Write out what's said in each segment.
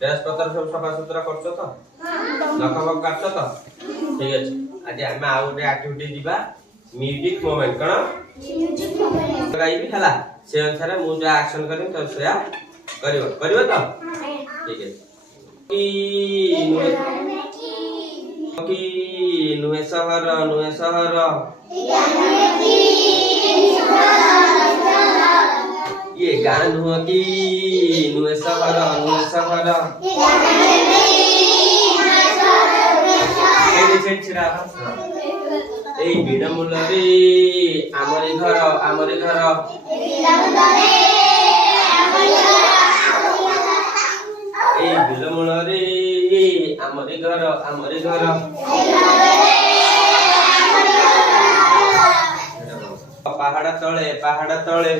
dress पत्र सब सफा सुतरा करछो तो नख फक काटछो तो ठीक अछि आज हम आउ रे एक्टिविटी जीवा म्यूजिक मोमेंट कण म्यूजिक मोमेंट गाइबी हला से अनुसार मु जो एक्शन करिम तो सेया करिवो करिवो तो ठीक अछि की नुहे शहर ये गान हुआ की नुहे शहर ए बिडमुल रे आमरी घर ए बिडमुल रे आमरी घर पहाड़ तले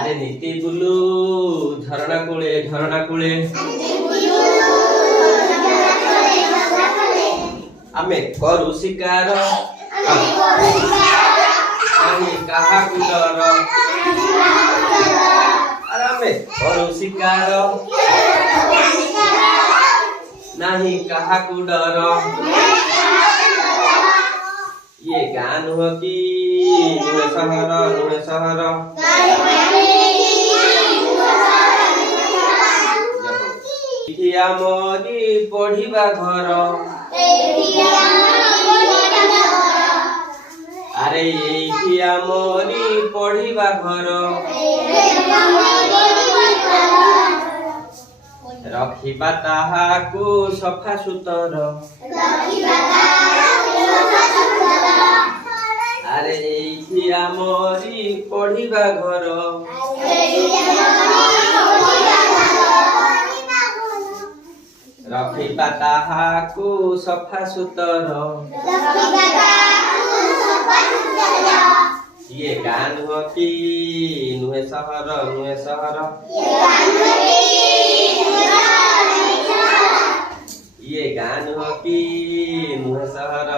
अरे नीति बुलू झरणा कूले आमे करू शिकार नहीं कहा कुडर अरे आमे करू शिकार नहीं कहा कुडर ये गान हो की नुहे शहर एठिया मोरी पढ़िबा घर अरे एठिया मोरी पढ़िबा घर रखिबा ताहाकू सफा सुतर अरे एठिया मोरी पढ़िबा घर रखिबा ताहाकू सफा सुतर ये गान हो की नुहे शहर ये गान हो की नुहे शहर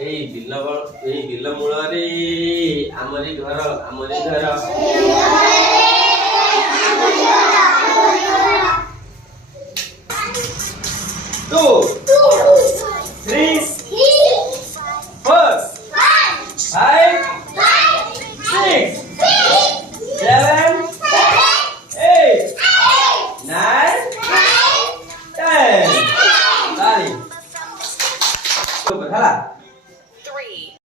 ए बिल मूल रे आमरी घर तो